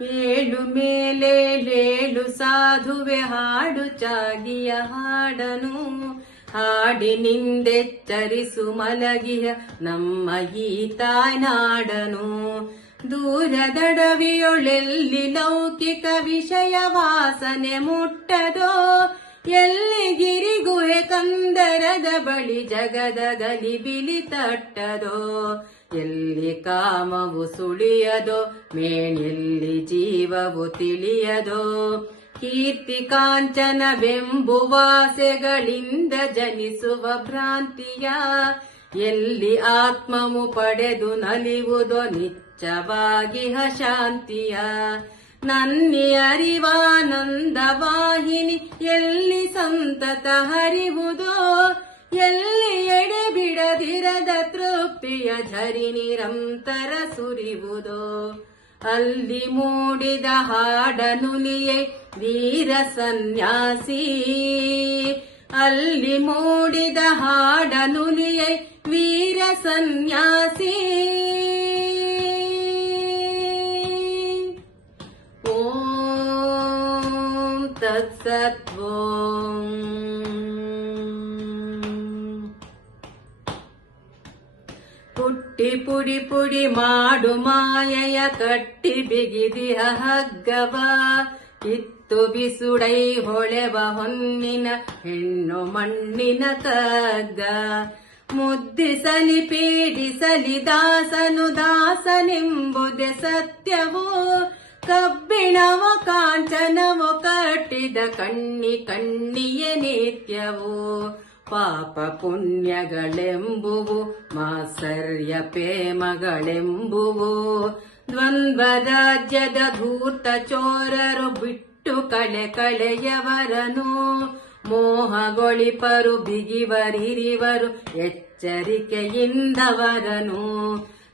ಏಳು ಮೇಲೇಳೇಳು ಸಾಧುವೆ ಹಾಡು ಚಾಗಿಯ ಹಾಡನು ಹಾಡಿನಿಂದೆಚ್ಚರಿಸು ಮಲಗಿಯ ನಮ್ಮ ಈ ತಾಯ್ನಾಡನು ದೂರದಡವಿಯೊಳೆಲ್ಲಿ ಲೌಕಿಕ ವಿಷಯ ವಾಸನೆ ಮುಟ್ಟದೋ ಎಲ್ಲಿ ಗಿರಿಗುಹೆ ಕಂದರದ ಬಳಿ ಜಗದ ಗಲಿಬಿಲಿ ತಟ್ಟದೋ ಎಲ್ಲಿ ಕಾಮವು ಸುಳಿಯದೋ ಮೇಣೆಲ್ಲಿ ಜೀವವು ತಿಳಿಯದೋ ಕೀರ್ತಿ ಕಾಂಚನವೆಂಬುವಾಸೆಗಳಿಂದ ಜನಿಸುವ ಭ್ರಾಂತಿಯ ಎಲ್ಲಿ ಆತ್ಮವು ಪಡೆದು ನಲಿವುದೋ ನಿಚ್ಚವಾಗಿ ಶಾಂತಿಯ ನನ್ನಿ ಅರಿವಾನಂದ ವಾಹಿನಿ ಎಲ್ಲಿ ಸಂತತ ಹರಿವುದೋ ಎಲ್ಲಿ ಎಡೆ ಬಿಡದಿರದ ತೃಪ್ತಿಯ ಝರಿ ನಿರಂತರ ಸುರಿವುದೋ ಅಲ್ಲಿ ಮೂಡಿದ ಹಾಡನುಲಿಯೇ ವೀರ ಸನ್ಯಾಸಿ ಅಲ್ಲಿ ಮೂಡಿದ ಹಾಡನುಲಿಯೇ ವೀರ ಸನ್ಯಾಸಿ ಓಂ ತತ್ಸತ್ ಓಂ ಪುಟ್ಟಿ ಪುಡಿ ಪುಡಿ ಮಾಡು ಮಾಯೆಯ ಕಟ್ಟಿ ಬಿಗಿದಿಹ ಹಗ್ಗವ ಕಿತ್ತು ಬಿಸುಡೈ ಹೊಳೆವ ಹೊನ್ನಿನ ಹೆಣ್ಣು ಮಣ್ಣಿನ ಕಗ್ಗ ಮುದ್ದಿಸಲಿ ಪೀಡಿಸಲಿ ದಾಸನು ದಾಸನೆಂಬುದೇ ಸತ್ಯವೋ ಕಬ್ಬಿಣವೋ ಕಾಂಚನವೋ ಕಟ್ಟಿದ ಕಣ್ಣಿಯೇ ನಿತ್ಯವೋ ಪಾಪ ಪುಣ್ಯಗಳೆಂಬುವು ಮಾತ್ಸರ್ಯ ಪ್ರೇಮಗಳೆಂಬುವು ದ್ವಂದ್ವ ರಾಜ್ಯದ ಧೂರ್ತ ಚೋರರು ಬಿಟ್ಟು ಕಳೆಯವರನು ಮೋಹಗೊಳಿಪರು ಬಿಗಿವರಿರಿವರು ಎಚ್ಚರಿಕೆಯಿಂದವರನು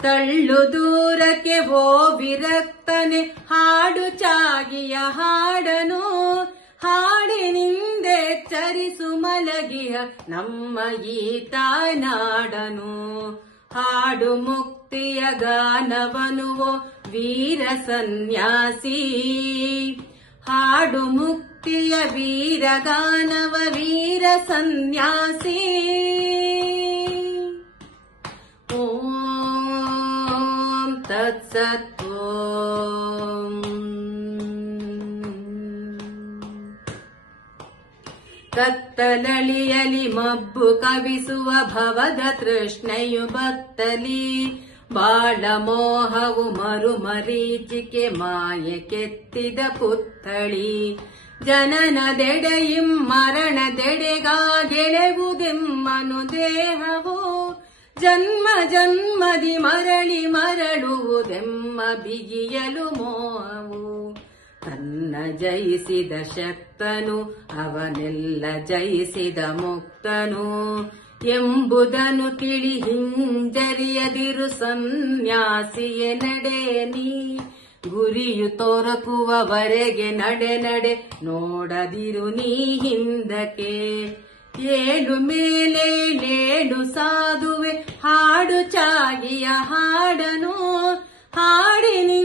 ತಳ್ಳು ದೂರಕ್ಕೆ ಓ ವಿರಕ್ತನೆ ಹಾಡು ಚಾಗಿಯ ಹಾಡನು ಹಾಡಿನಿಂದೆಚ್ಚರಿಸು ಮಲಗಿಯ ನಮ್ಮ ಈ ತಾಯ್ನಾಡನು ಹಾಡು ಮುಕ್ತಿಯ ಗಾನವನುವೋ ವೀರ ಸನ್ಯಾಸಿ ಹಾಡು ಮುಕ್ತಿಯ ವೀರಗಾನವ ವೀರ ಸನ್ಯಾಸಿ ಓಂ ತತ್ಸತ್ ಓಂ ಕತ್ತಲಳಿಯಲಿ ಮಬ್ಬು ಕವಿಸುವ ಭವದ ತೃಷ್ಣೆಯು ಬತ್ತಲಿ ಬಾಳ ಮೋಹವು ಮರುಮರೀಚಿಕೆ ಮಾಯೆ ಕೆತ್ತಿದ ಪುತ್ಥಳಿ ಜನನದೆಡೆಯಿಂ ಮರಣದೆಡೆಗಾಗೆಳೆವುದೆಮ್ಮನು ದೇಹವು ಜನ್ಮ ಜನ್ಮದಿ ಮರಳುವುದೆಮ್ಮ ಬಿಗಿಯಲು ಮೋಹವು ತನ್ನ ಜಯಿಸಿದ ಶಕ್ತನು ಅವನೆಲ್ಲ ಜಯಿಸಿದ ಮುಕ್ತನು ಎಂಬುದನ್ನು ತಿಳಿ ಹಿಂಜರಿಯದಿರು ಸನ್ಯಾಸಿಯೇ ನಡೆ ನೀ ಗುರಿಯು ತೋರಕುವವರೆಗೆ ನಡೆ ನೋಡದಿರು ನೀ ಹಿಂದಕ್ಕೆ ಏಳು ಮೇಲೇಳೇಳು ಸಾಧುವೆ ಹಾಡು ಚಾಗಿಯ ಹಾಡನು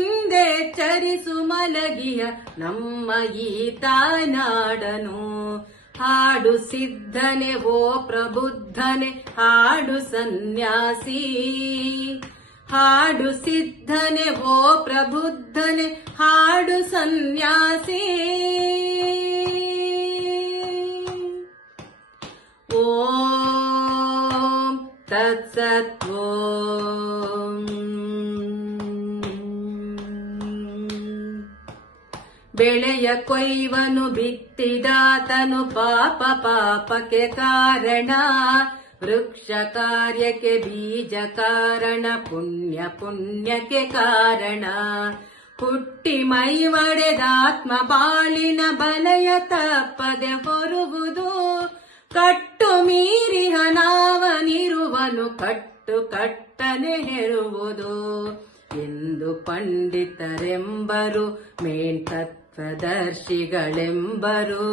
ಹಾಡಿನಿಂದೆಚ್ಚರಿಸು ಮಲಗಿಯ ನಮ್ಮ ಈ ತಾಯ್ನಾಡನು ಹಾಡು ಸಿದ್ಧನೆ ಓ ಪ್ರಬುದ್ಧನೆ ಹಾಡು ಸನ್ಯಾಸಿ ಹಾಡು ಸಿದ್ಧನೆ ಓ ಪ್ರಬುದ್ಧನೆ ಹಾಡು ಸನ್ಯಾಸಿ ಓಂ ತತ್ಸತ್ ಓಂ ಬೆಳೆಯ ಕೊಯ್ವನು ಬಿತ್ತಿದಾತನು ಪಾಪಕ್ಕೆ ಕಾರಣ ವೃಕ್ಷ ಕಾರ್ಯಕ್ಕೆ ಬೀಜ ಕಾರಣ ಪುಣ್ಯಕ್ಕೆ ಕಾರಣ ಹುಟ್ಟಿ ಮೈ ಒಡೆದಾತ್ಮ ಬಾಳಿನ ಬಲಯ ತಪ್ಪದೆ ಹೊರುವುದು ಕಟ್ಟು ಮೀರಿಹ ನಾವನಿರುವನು ಕಟ್ಟನೆ ಹೇಳುವುದು ಎಂದು ಪಂಡಿತರೆಂಬರು ಮೇಂತತ್ವದರ್ಶಿಗಳೆಂಬರು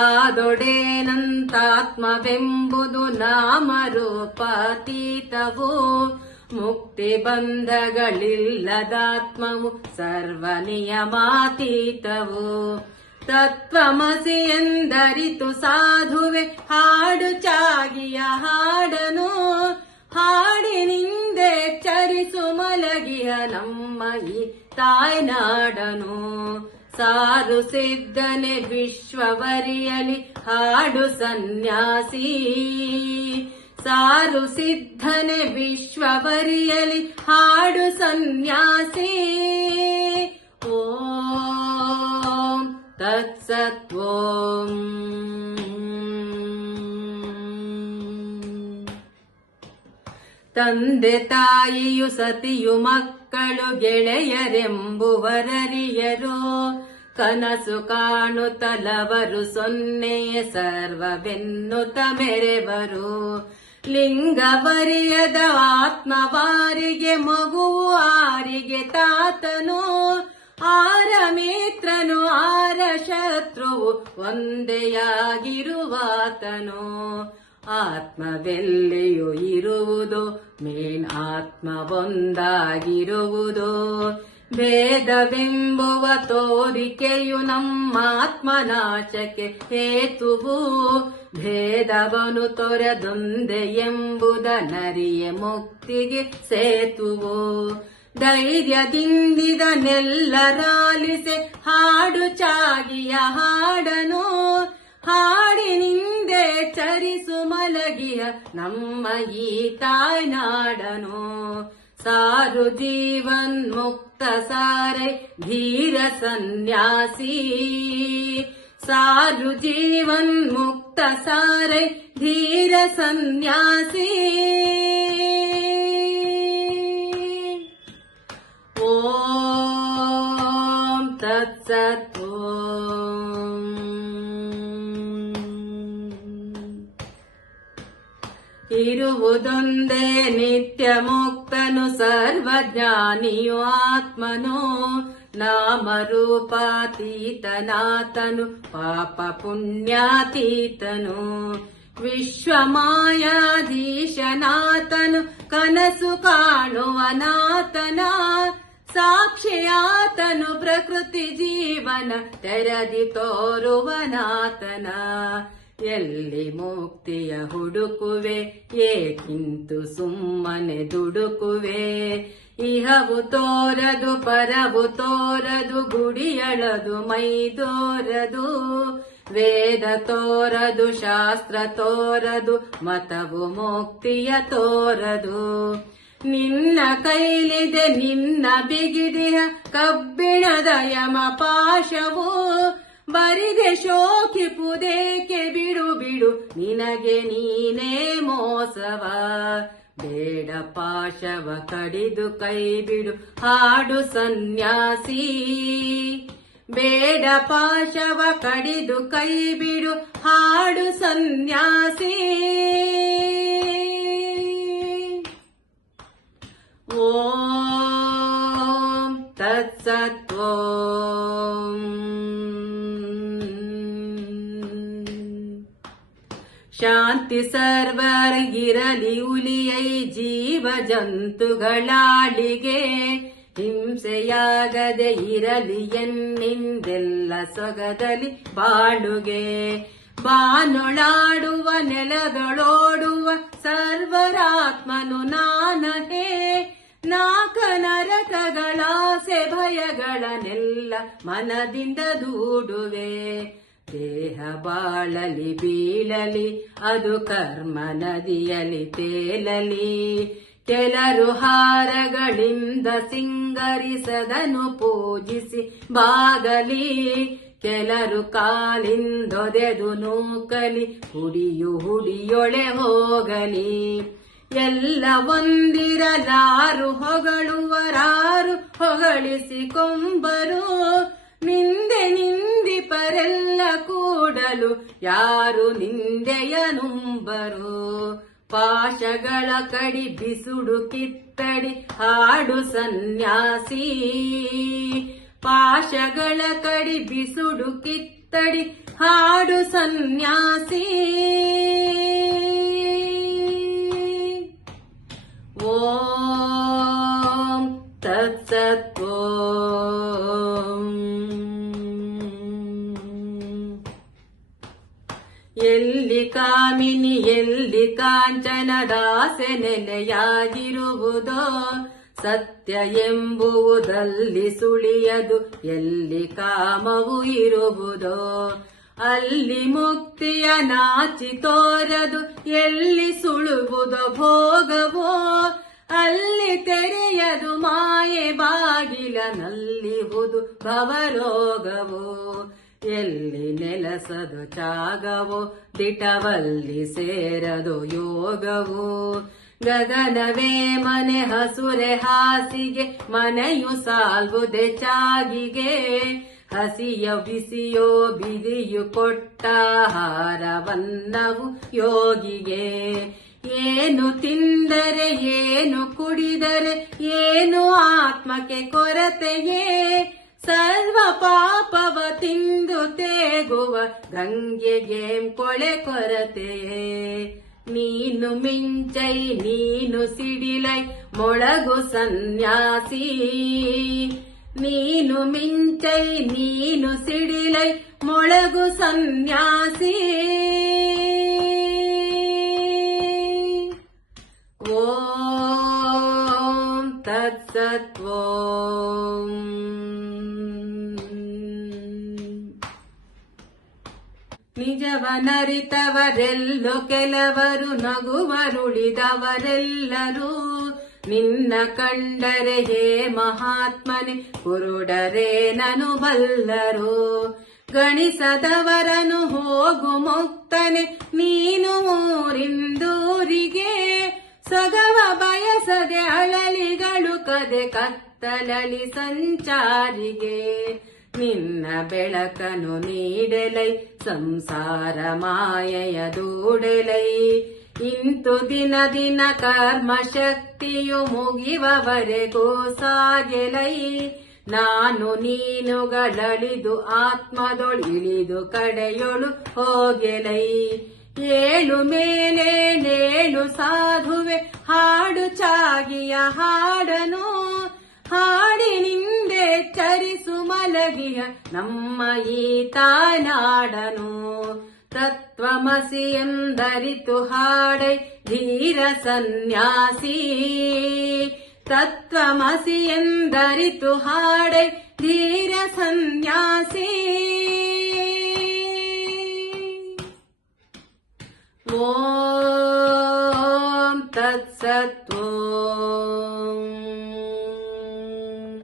ಆದೊಡೇನಂತಾತ್ಮವೆಂಬುದು ನಾಮರೂಪಾತೀತವು ಮುಕ್ತಿ ಬಂಧಗಳಿಲ್ಲದಾತ್ಮವು ಸರ್ವ ನಿಯಮಾತೀತವು. ತತ್ವಮಸಿ ಎಂದರಿತು ಸಾಧುವೆ ಹಾಡು ಚಾಗಿಯ ಹಾಡನು, ಹಾಡಿನಿಂದೆ ಚರಿಸು ಮಲಗಿಯ ನಮ್ಮ ಈ ತಾಯ್ನಾಡನು. ಸಾರು ಸಿದ್ಧನೆ ವಿಶ್ವವರಿಯಲಿ ಹಾಡು ಸನ್ಯಾಸಿ, ಸಾರು ಸಿದ್ಧನೆ ವಿಶ್ವವರಿಯಲಿ ಹಾಡು ಸನ್ಯಾಸಿ. ಓಂ ತತ್ಸತ್ ಓಂ. ತಂದೆ ತಾಯಿಯು ಸತಿಯು ಮಕ್ಕಳು ಗೆಳೆಯರೆಂಬುವರರಿಯರು, ಕನಸು ಕಾಣುತ್ತಲವರು ಸೊನ್ನೆಯ ಸರ್ವವೆನ್ನುತ್ತ ಮೆರೆವರು. ಲಿಂಗವರಿಯದ ಆತ್ಮವಾರಿಗೆ ಮಗುವು ಆರಿಗೆ ತಾತನು, ಆರ ಮಿತ್ರನು ಆರ ಶತ್ರುವು ಒಂದೆಯಾಗಿರುವಾತನು. ಆತ್ಮವೆಲ್ಲಿಯೂ ಇರುವುದು ಮೇನ್ ಆತ್ಮ ಒಂದಾಗಿರುವುದು. ಭೇದವೆಂಬುವ ತೋರಿಕೆಯು ನಮ್ಮ ಆತ್ಮನಾಶಕ್ಕೆ ಹೇತುವು. ಭೇದವನು ತೊರೆದೊಂದೆ ಎಂಬುದನರಿಯ ಮುಕ್ತಿಗೆ ಸೇತುವು. ಧೈರ್ಯದಿಂದಿದನೆಲ್ಲರಾಲಿಸೆ ಹಾಡು ಚಾಗಿಯ ಹಾಡನು, ಹಾಡಿನಿಂದೆ ಚರಿಸು ಮಲಗಿಯ ನಮ್ಮ ಈ ತಾಯ್ನಾಡನು. ಸಾರು ಜೀವನ್ ಮುಕ್ತ ಸಾರೈ ಧೀರ ಸನ್ಯಾಸಿ, ಸಾರು ಜೀವನ್ ಮುಕ್ತ ಸಾರೈ ಧೀರ ಸನ್ಯಾಸಿ. ಓಂ ತತ್ಸತ್ ಓಂ. ಇರುವುದೊಂದೇ ನಿತ್ಯ ಮುಕ್ತನು ಸರ್ವಜ್ಞಾನಿಯು ಆತ್ಮನು. ನಾಮರೂಪಾತೀತನಾತನು ಪಾಪ ಪುಣ್ಯಾತೀತನು. ವಿಶ್ವಮಾಯಾಧೀಶನಾತನು ಕನಸು ಕಾಣುವನಾತನ. ಸಾಕ್ಷಿಯಾತನು ಪ್ರಕೃತಿ ಜೀವನ ತೆರದಿ ತೋರುವನಾತನ. ಎಲ್ಲಿ ಮುಕ್ತಿಯ ಹುಡುಕುವೆ ಏಕಿಂತು ಸುಮ್ಮನೆ ದುಡುಕುವೆ. ಇಹವು ತೋರದು ಪರವು ತೋರದು ಗುಡಿಯಳದು ಮೈದೋರದು. ವೇದ ತೋರದು ಶಾಸ್ತ್ರ ತೋರದು ಮತವು ಮುಕ್ತಿಯ ತೋರದು. ನಿನ್ನ ಕೈಲಿದೆ ನಿನ್ನ ಬಿಗಿದೆಯ ಕಬ್ಬಿಣದ ಯಮ ಪಾಶವು. ಬರಿದೆ ಶೋಕಿಪುದೇಕೆ ಬಿಡು ಬಿಡು ನಿನಗೆ ನೀನೇ ಮೋಸವ. ಬೇಡ ಪಾಶವ ಕಡಿದು ಕೈ ಬಿಡು ಹಾಡು ಸನ್ಯಾಸಿ. ಬೇಡ ಪಾಶವ ಕಡಿದು ಕೈ ಬಿಡು ಹಾಡು ಸನ್ಯಾಸಿ. ಓಂ ತತ್ಸತ್ ಓಂ. ಶಾಂತಿ ಸರ್ವರಿಗಿರಲಿ ಉಲಿಯೈ ಜೀವ ಜಂತುಗಳಾಳಿಗೆ. ಹಿಂಸೆಯಾಗದೆ ಇರಲಿ ಎನ್ನಿಂದೆಲ್ಲ ಸೊಗದಲಿ ಬಾಳುಗೆ. ಬಾನೊಳಾಡುವ ನೆಲದೊಳೋಡುವ ಸರ್ವರಾತ್ಮನು ನಾನಹೇ. ನಾಕ ನರಕಗಳಾಸೆ ಭಯಗಳನ್ನೆಲ್ಲ ಮನದಿಂದ ದೂಡುವೆ. ದೇಹ ಬಾಳಲಿ ಬೀಳಲಿ ಅದು ಕರ್ಮ ನದಿಯಲಿ ತೇಲಲಿ. ಕೆಲರು ಹಾರಗಳಿಂದ ಸಿಂಗರಿಸದನು ಪೂಜಿಸಿ ಬಾಗಲಿ. ಕೆಲರು ಕಾಲಿಂದೊದೆದು ನೂಕಲಿ ಹುಡಿಯು ಹುಡಿಯೊಳೆ ಹೋಗಲಿ. ಎಲ್ಲ ಒಂದಿರಲಾರು ಹೊಗಳುವರಾರು ಹೊಗಳಿಸಿಕೊಂಬರು. ನಿಂದೆ ನಿಂದಿಪರೆಲ್ಲ ಕೂಡಲು ಯಾರು ನಿಂದೆಯ ನುಂಬರು. ಪಾಶಗಳ ಕಡಿ ಬಿಸುಡು ಕಿತ್ತಡಿ ಹಾಡು ಸನ್ಯಾಸಿ. ಪಾಶಗಳ ಕಡಿ ಬಿಸುಡು ಕಿತ್ತಡಿ ಹಾಡು ಸನ್ಯಾಸಿ. ಓಂ ತತ್ಸತ್ ಓಂ. ಎಲ್ಲಿ ಕಾಮಿನಿ ಎಲ್ಲಿ ಕಾಂಚನದಾಸೆ ನೆಲೆಯಾಗಿರುವುದೋ, ಸತ್ಯ ಎಂಬುವುದಲ್ಲಿ ಸುಳಿಯದು ಎಲ್ಲಿ ಕಾಮವು ಇರುವುದೋ. ಅಲ್ಲಿ ಮುಕ್ತಿಯ ನಾಚಿ ತೋರದು ಎಲ್ಲಿ ಸುಳುವುದೋ ಭೋಗವೋ. ಅಲ್ಲಿ ತೆರೆಯದು ಮಾಯೆ ಬಾಗಿಲನಲ್ಲಿಹುದು ಭವರೋಗವೋ. ಎಲ್ಲಿ ನೆಲಸದು ಚಾಗವೋ ದಿಟವಲ್ಲಿ ಸೇರದು ಯೋಗವೋ. ಗಗನವೇ ಮನೆ ಹಸುರೆ ಹಾಸಿಗೆ ಮನೆಯು ಸಾಲ್ವುದೆ ಚಾಗಿಗೆ. ಹಸಿಯೋ ಬಿಸಿಯೋ ಬಿದಿಯು ಕೊಟ್ಟಾಹಾರವನ್ನವು ಯೋಗಿಗೆ. ಏನು ತಿಂದರೆ ಏನು ಕುಡಿದರೆ ಏನು ಆತ್ಮಕ್ಕೆ ಕೊರತೆಯೇ. ಸರ್ವ ಪಾಪವ ತಿಂದು ತೇಗುವ ಗಂಗೆಗೆ ಕೊಳೆ ಕೊರತೆಯೇ. ನೀನು ಮಿಂಚೈ ನೀನು ಸಿಡಿಲೈ ಮೊಳಗು ಸನ್ಯಾಸಿ. ನೀನು ಮಿಂಚೈ ನೀನು ಸಿಡಿಲೈ ಮೊಳಗು ಸನ್ಯಾಸಿ. ಓಂ ತತ್ಸತ್ ಓಂ. ನಿಜವನರಿತವರೆಲ್ಲೋ ಕೆಲವರು ನಗುವರುಳಿದವರೆಲ್ಲರೂ. ನಿನ್ನ ಕಂಡರೆ ಹೇ ಮಹಾತ್ಮನೆ ಕುರುಡರೇ ನನು ಬಲ್ಲರು. ಗಣಿಸದವರನು ಹೋಗು ಮುಕ್ತನೆ ನೀನು ಊರಿಂದೂರಿಗೆ. ಸೊಗವ ಬಯಸದೆ ಅಳಲಿಗಳು ಕದೆ ಕತ್ತಲಲಿ ಸಂಚಾರಿಗೆ. ನಿನ್ನ ಬೆಳಕನು ನೀಡಲೈ ಸಂಸಾರ ಮಾಯೆಯ ದೂಡಲೈ. ಇಂತು ದಿನ ದಿನ ಕರ್ಮ ಶಕ್ತಿಯು ಮುಗಿವವರೆಗೂ ಸಾಗೆಲೈ. ನಾನು ನೀನುಗಳಳಿದು ಆತ್ಮದೊಳಿಳಿದು ಕಡೆಯೊಳು ಹೋಗೆಲೈ. ಏಳು ಮೇಲೇಳು ಸಾಧುವೆ ಹಾಡು ಚಾಗಿಯ ಹಾಡನು. ಹಾಡಿನಿಂದೆ ಚರಿಸು ಮಲಗಿಯ ನಮ್ಮ ಈ ತಾಯ್ನಾಡನು. ತತ್ವಮಸಿ ಎಂದರಿತು ಹಾಡೈ ಧೀರ ಸನ್ಯಾಸಿ. ತತ್ವಮಸಿ ಎಂದರಿತು ಹಾಡೈ ಧೀರ ಸನ್ಯಾಸಿ. ಓಂ ತತ್ಸತ್ ಓಂ.